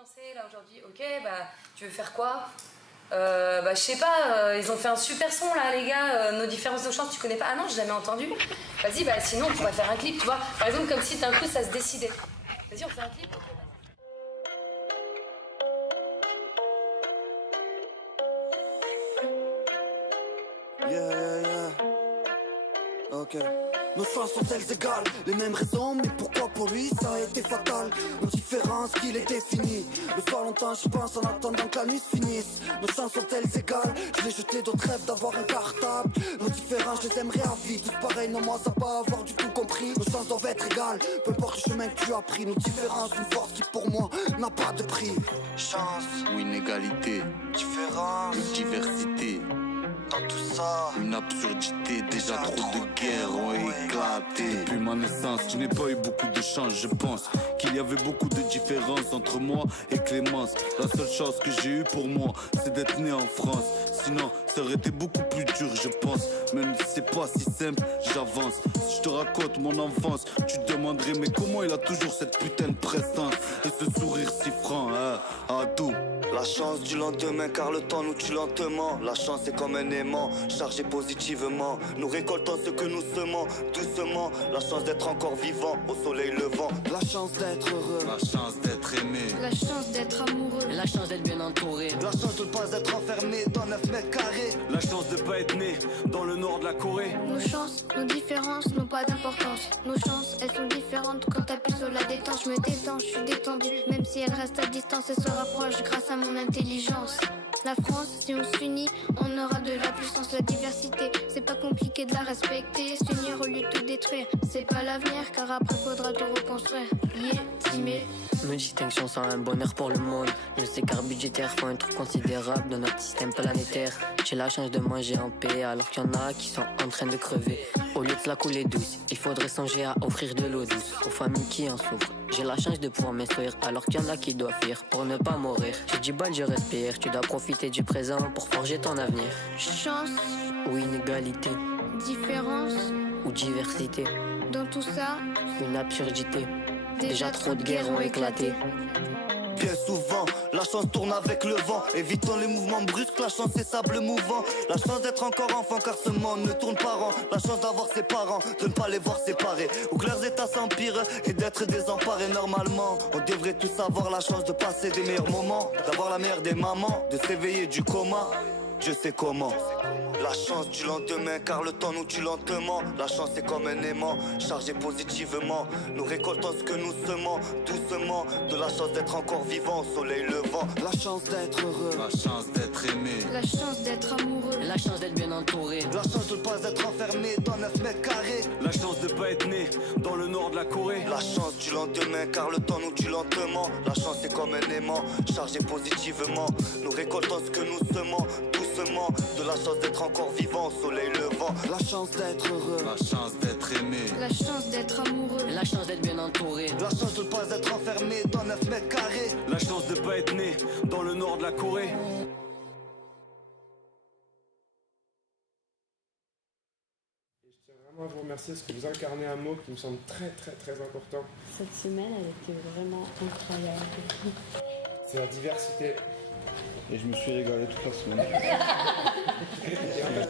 danser là aujourd'hui. Ok, bah tu veux faire quoi? Je sais pas, ils ont fait un super son là les gars, nos différences de chance tu connais pas? Ah non, j'ai jamais entendu. Vas-y, bah sinon on pourrait faire un clip, tu vois. Par exemple comme si d'un coup ça se décidait. Vas-y, on fait un clip. Yeah. Ok. Nos chances sont-elles égales? Les mêmes raisons, mais pourquoi pour lui ça a été fatal? Nos différences qu'il est défini. Le soir longtemps je pense en attendant que la nuit se finisse. Nos chances sont-elles égales? Je l'ai jeté d'autres rêves d'avoir un cartable. Nos différences je les aimerais à vie. Tous pareils, non moi ça pas avoir du tout compris. Nos chances doivent être égales, peu importe le chemin que tu as pris. Nos différences, une force qui pour moi n'a pas de prix. Chance ou inégalité, différence, ou diversité, dans tout ça, une absurdité, déjà trop de guerres ont éclaté. Depuis ma naissance, je n'ai pas eu beaucoup de chance, je pense qu'il y avait beaucoup de différences entre moi et Clémence. La seule chose que j'ai eue pour moi, c'est d'être né en France. Sinon, ça aurait été beaucoup plus dur, je pense. Même si c'est pas si simple, j'avance. Si je te raconte mon enfance, tu te demanderais mais comment il a toujours cette putain de prestance et ce sourire si franc, hein, à tout. la chance du lendemain car le temps nous tue lentement. La chance est comme un aimant, chargé positivement. Nous récoltons ce que nous semons, doucement. La chance d'être encore vivant, au soleil levant. La chance d'être heureux, La chance d'être aimé, la chance d'être amoureux, la chance d'être bien entouré, la chance de ne pas être enfermé dans 9 mètres carrés. La chance de pas être né dans le nord de la Corée. nos chances, nos différences n'ont pas d'importance. Nos chances, elles sont différentes. Quand t'appuies sur la détente, je me détends, je suis détendue. Même si elle reste à distance, elle se rapproche grâce à mon intelligence. La France, si on s'unit, on aura de la puissance, la diversité. C'est pas compliqué de la respecter. S'unir au lieu de tout détruire, c'est pas l'avenir, car après faudra tout reconstruire. Timé. nos distinctions sont un bonheur pour le monde. Nos écarts budgétaires font un trou considérable dans notre système planétaire. J'ai la chance de manger en paix alors qu'il y en a qui sont en train de crever. Au lieu de la couler douce, il faudrait songer à offrir de l'eau douce aux familles qui en souffrent. J'ai la chance de pouvoir m'instruire alors qu'il y en a qui doivent fuir pour ne pas mourir. J'ai du bol, je respire, tu dois profiter du présent pour forger ton avenir. Chance, Ou inégalité, différence, ou diversité, dans tout ça, une absurdité. Déjà trop de guerres ont éclaté. Bien souvent, la chance tourne avec le vent. Évitons les mouvements brusques, la chance est sable mouvant. La chance d'être encore enfant car ce monde ne tourne pas rond. La chance d'avoir ses parents, de ne pas les voir séparés, ou que leurs états s'empirent et d'être désemparés normalement. On devrait tous avoir la chance de passer des meilleurs moments, d'avoir la meilleure des mamans, de s'éveiller du coma. Je sais comment. La chance du lendemain car le temps nous tue lentement. La chance est comme un aimant, chargé positivement. Nous récoltons ce que nous semons, doucement. De la chance d'être encore vivant, au soleil levant. La chance d'être heureux, la chance d'être aimé, la chance d'être amoureux, La chance d'être bien entouré, la chance de ne pas être enfermé dans 9 mètres carrés. La chance de pas être né dans le nord de la Corée. La chance du lendemain car le temps nous tue lentement. La chance est comme un aimant, chargé positivement. Nous récoltons ce que nous semons, doucement. De la chance d'être encore vivant, au soleil levant. La chance d'être heureux, la chance d'être aimé, la chance d'être amoureux, la chance d'être bien entouré, la chance de ne pas être enfermé dans 9 mètres carrés. La chance de pas être né dans le nord de la Corée. Et je tiens vraiment à vous remercier parce que vous incarnez un mot qui me semble très important. Cette semaine, elle était vraiment incroyable. C'est la diversité. Et je me suis régalé toute la semaine. Et en fait,